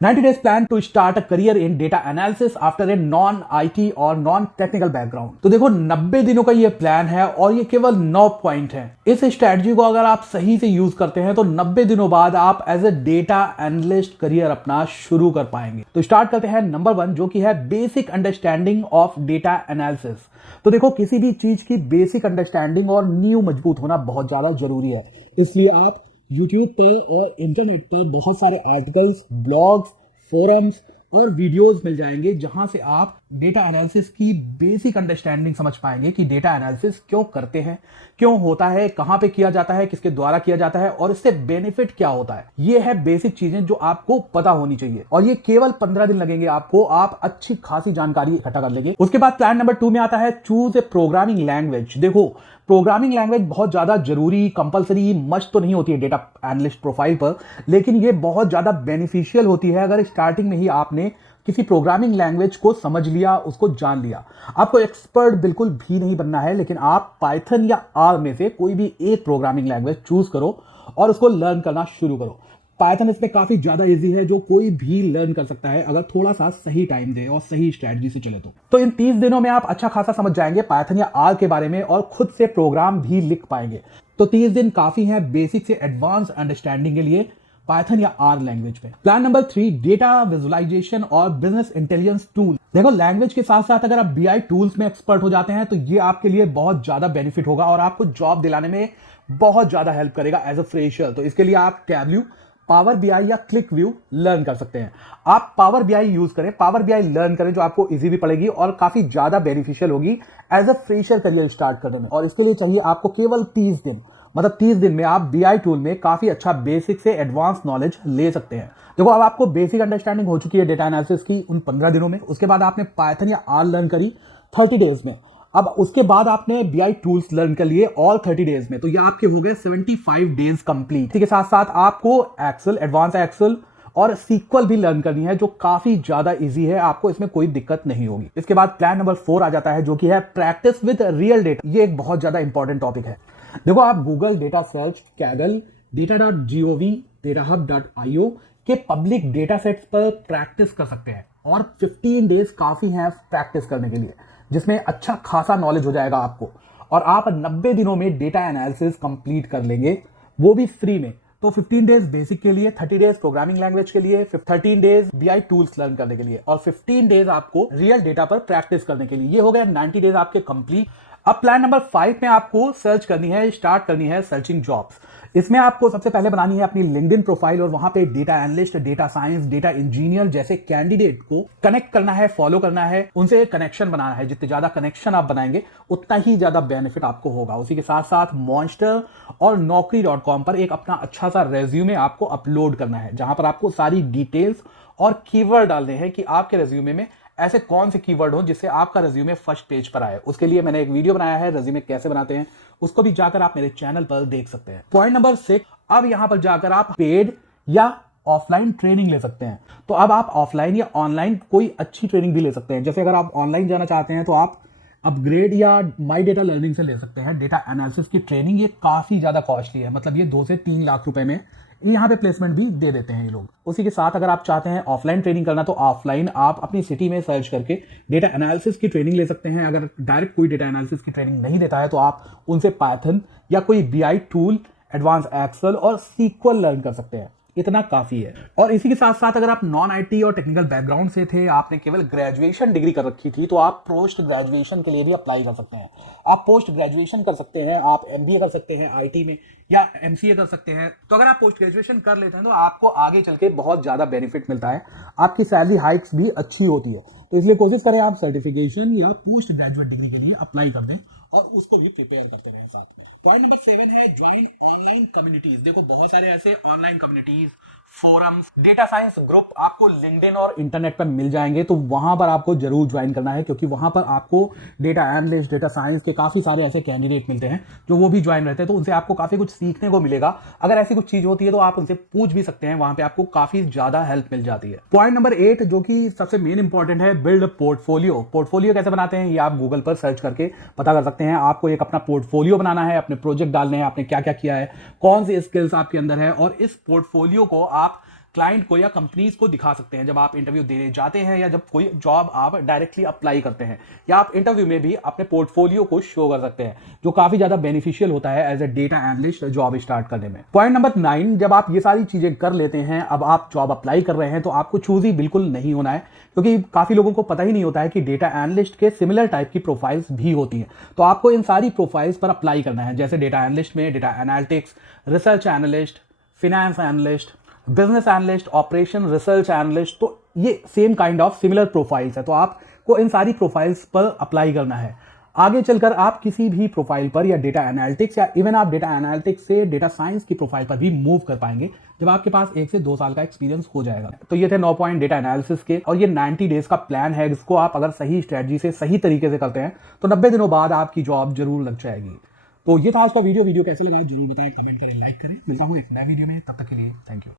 90 days plan to start a career in data analysis after a non IT और non technical background. तो देखो 90 दिनों का ये प्लान है और ये केवल 9 पॉइंट है। इस स्ट्रेटजी को अगर आप सही से यूज करते हैं तो 90 दिनों बाद आप as a data analyst career अपना शुरू कर पाएंगे। तो स्टार्ट करते हैं नंबर 1, जो कि है basic understanding of data analysis. तो देखो किसी भी चीज की बेसिक अंडरस्टैंडिंग और नींव मजबूत होना बहुत ज्यादा जरूरी है। इसलिए आप YouTube पर और इंटरनेट पर बहुत सारे आर्टिकल्स, ब्लॉग्स, फोरम्स और वीडियोस मिल जाएंगे जहां से आप डेटा एनालिसिस की बेसिक अंडरस्टैंडिंग समझ पाएंगे कि डेटा एनालिसिस क्यों करते हैं, क्यों होता है, कहां पे किया जाता है, किसके द्वारा किया जाता है और इससे बेनिफिट क्या होता है। ये है बेसिक चीजें जो आपको पता होनी चाहिए और ये केवल 15 दिन लगेंगे आपको, आप अच्छी खासी जानकारी इकट्ठा कर लेंगे। उसके बाद प्लान नंबर 2 में आता है चूज ए प्रोग्रामिंग लैंग्वेज। देखो प्रोग्रामिंग लैंग्वेज बहुत ज्यादा जरूरी, कंपलसरी, मस्ट तो नहीं होती है डेटा एनालिस्ट प्रोफाइल पर, लेकिन ये बहुत ज्यादा बेनिफिशियल होती है अगर स्टार्टिंग में ही आपने किसी प्रोग्रामिंग लैंग्वेज को समझ लिया, उसको जान लिया। आपको एक्सपर्ट बिल्कुल भी नहीं बनना है, लेकिन आप पाइथन या आर में से कोई भी एक प्रोग्रामिंग लैंग्वेज चूज करो और उसको लर्न करना शुरू करो। पाइथन इसमें काफी ज्यादा इजी है, जो कोई भी लर्न कर सकता है अगर थोड़ा सा सही टाइम दे और सही स्ट्रेटजी से चले तो इन 30 दिनों में आप अच्छा खासा समझ जाएंगे पाइथन या आर के बारे में और खुद से प्रोग्राम भी लिख पाएंगे। तो 30 दिन काफी है बेसिक से एडवांस अंडरस्टैंडिंग के लिए पाइथन या आर लैंग्वेज पे। प्लान नंबर 3, डेटा विजुअलाइजेशन और बिजनेस इंटेलिजेंस टूल। देखो लैंग्वेज के साथ साथ अगर आप बीआई टूल्स में एक्सपर्ट हो जाते हैं तो ये आपके लिए बहुत ज्यादा बेनिफिट होगा और आपको जॉब दिलाने में बहुत ज्यादा हेल्प करेगा एज अ फ्रेशर। तो इसके लिए आप टैबल्यू, पावर बीआई या क्लिक व्यू लर्न कर सकते हैं। आप पावर बीआई यूज करें, पावर बीआई लर्न करें, जो आपको इजी भी पड़ेगी और काफी ज्यादा बेनिफिशियल होगी as a fresher career start करने में। और इसके लिए चाहिए आपको केवल 30 दिन, मतलब 30 दिन में आप बीआई टूल में काफी अच्छा बेसिक से एडवांस नॉलेज ले सकते हैं। देखो अब आपको बेसिक अंडरस्टैंडिंग हो चुकी है डेटा एनालिसिस की उन 15 दिनों में। उसके बाद आपने पाइथन या आर लर्न करी 30 डेज में। अब उसके बाद आपने बीआई टूल्स लर्न कर लिए ऑल 30 डेज में, तो ये आपके हो गए 75 डेज कंप्लीट। इसी के साथ साथ आपको एक्सेल, एडवांस एक्सेल और सीक्वल भी लर्न करनी है, जो काफी ज्यादा इजी है, आपको इसमें कोई दिक्कत नहीं होगी। इसके बाद प्लान नंबर 4 आ जाता है, जो कि है प्रैक्टिस विद रियल डेटा। ये एक बहुत ज्यादा इंपॉर्टेंट टॉपिक है। देखो आप Google data search, Kaggle, data.gov, datahub.io के पब्लिक डेटा सेट्स पर प्रैक्टिस कर सकते हैं और 15 डेज काफी हैं प्रैक्टिस करने के लिए, जिसमें अच्छा खासा नॉलेज हो जाएगा आपको और आप 90 दिनों में डेटा एनालिसिस कंप्लीट कर लेंगे, वो भी फ्री में। तो 15 डेज बेसिक के लिए, 30 डेज प्रोग्रामिंग लैंग्वेज के लिए, 13 डेज बीआई टूल्स लर्न करने के लिए और 15 डेज आपको रियल डेटा पर प्रैक्टिस करने के लिए। ये हो गए 90 डेज आपके कंप्लीट। अब प्लान नंबर 5 में आपको सर्च करनी है, स्टार्ट करनी है सर्चिंग जॉब्स। इसमें आपको सबसे पहले बनानी है अपनी लिंक्डइन प्रोफाइल और वहां पे data analyst, data science, data engineer जैसे कैंडिडेट को कनेक्ट करना है, फॉलो करना है, उनसे कनेक्शन बनाना है। जितने ज्यादा कनेक्शन आप बनाएंगे उतना ही ज्यादा बेनिफिट आपको होगा। उसी के साथ साथ मॉन्स्टर और naukri.com पर एक अपना अच्छा सा रेज्यूमे आपको अपलोड करना है, जहां पर आपको सारी डिटेल्स और कीवर्ड डालने हैं कि आपके रेज्यूमे में ऐसे कौन से कीवर्ड हो जिससे आपका रेज्यूमे फर्स्ट पेज पर आए। उसके लिए मैंने एक वीडियो बनाया है, रेज्यूमे कैसे बनाते हैं, उसको भी जाकर आप मेरे चैनल पर देख सकते हैं। पॉइंट नंबर 6, अब यहां पर जाकर आप पेड या ऑफलाइन ट्रेनिंग ले सकते हैं। तो अब आप ऑफलाइन या ऑनलाइन कोई अच्छी ट्रेनिंग भी ले सकते हैं। जैसे अगर आप ऑनलाइन जाना चाहते हैं तो आप अपग्रेड या माई डेटा लर्निंग से ले सकते हैं डेटा एनालिसिस की ट्रेनिंग। ये काफी ज्यादा कॉस्टली है, मतलब ये 2 से 3 लाख रुपए में यहाँ पे प्लेसमेंट भी दे देते हैं ये लोग। उसी के साथ अगर आप चाहते हैं ऑफलाइन ट्रेनिंग करना तो ऑफलाइन आप अपनी सिटी में सर्च करके डेटा एनालिसिस की ट्रेनिंग ले सकते हैं। अगर डायरेक्ट कोई डेटा एनालिसिस की ट्रेनिंग नहीं देता है तो आप उनसे पाइथन या कोई बीआई टूल, एडवांस एक्सेल और सीक्वल लर्न कर सकते हैं। इतना काफी है। और इसी के साथ साथ अगर आप नॉन आईटी और टेक्निकल बैकग्राउंड से थे, आपने केवल ग्रेजुएशन डिग्री कर रखी थी, तो आप पोस्ट ग्रेजुएशन के लिए भी अप्लाई कर सकते हैं। आप पोस्ट ग्रेजुएशन कर सकते हैं, आप एमबीए कर सकते हैं आईटी में या एमसीए कर सकते हैं। तो अगर आप पोस्ट ग्रेजुएशन कर लेते हैं तो आपको आगे चल के बहुत ज्यादा बेनिफिट मिलता है, आपकी सैलरी हाइक्स भी अच्छी होती है। तो इसलिए कोशिश करें आप सर्टिफिकेशन या पोस्ट ग्रेजुएट डिग्री के लिए अप्लाई कर दें और उसको भी प्रिपेयर करते रहें साथ में। पॉइंट नंबर 7 है ज्वाइन ऑनलाइन कम्युनिटीज। देखो बहुत सारे ऐसे online communities, forums, data science group आपको लिंक्डइन और इंटरनेट पर मिल जाएंगे, तो वहां पर आपको जरूर ज्वाइन करना है, क्योंकि वहां पर आपको डेटा एनालिस्ट, डेटा साइंस के काफी सारे ऐसे कैंडिडेट मिलते हैं जो वो भी ज्वाइन रहते हैं, तो उनसे आपको काफी कुछ सीखने को मिलेगा। अगर ऐसी कुछ चीज होती है तो आप उनसे पूछ भी सकते हैं, वहां पे आपको काफी ज्यादा हेल्प मिल जाती है। पॉइंट नंबर 8 जो कि सबसे मेन इंपॉर्टेंट है, बिल्ड पोर्टफोलियो। पोर्टफोलियो कैसे बनाते हैं ये आप गूगल पर सर्च करके पता कर सकते हैं। आपको एक अपना पोर्टफोलियो बनाना है, अपने प्रोजेक्ट डालने हैं, आपने क्या क्या किया है, कौन सी स्किल्स आपके अंदर है, और इस पोर्टफोलियो को आप क्लाइंट को या कंपनीज को दिखा सकते हैं जब आप इंटरव्यू देने जाते हैं या जब कोई जॉब आप डायरेक्टली अप्लाई करते हैं, या आप इंटरव्यू में भी अपने पोर्टफोलियो को शो कर सकते हैं, जो काफी ज्यादा बेनिफिशियल होता है as a data analyst job start करने में। पॉइंट नंबर 9, जब आप ये सारी चीजें कर लेते हैं, अब आप जॉब अप्लाई कर रहे हैं, तो आपको चूजी बिल्कुल नहीं होना है, क्योंकि काफी लोगों को पता ही नहीं होता है कि डेटा एनालिस्ट के सिमिलर टाइप की प्रोफाइल्स भी होती हैं। तो आपको इन सारी प्रोफाइल्स पर अप्लाई करना है, जैसे डेटा एनालिस्ट में data analytics, research analyst, finance analyst, business analyst, operation research analyst. तो ये same kind of similar profiles है, तो आपको इन सारी प्रोफाइल्स पर अप्लाई करना है। आगे चलकर आप किसी भी प्रोफाइल पर या डेटा एनालिटिक्स या इवन आप डेटा एनालिटिक्स से डेटा साइंस की प्रोफाइल पर भी मूव कर पाएंगे जब आपके पास 1 से 2 साल का एक्सपीरियंस हो जाएगा। तो ये थे 9 पॉइंट डेटा एनालिसिस के, और ये 90 डेज का प्लान है, जिसको आप अगर सही स्ट्रेटजी से सही तरीके से करते हैं तो 90 दिनों बाद आपकी जॉब जरूर लग जाएगी। तो ये था आज का वीडियो कैसे लगा जरूर बताएं, कमेंट करें, लाइक करें। मिलता हूँ एक नए वीडियो में, तब तक के लिए थैंक यू।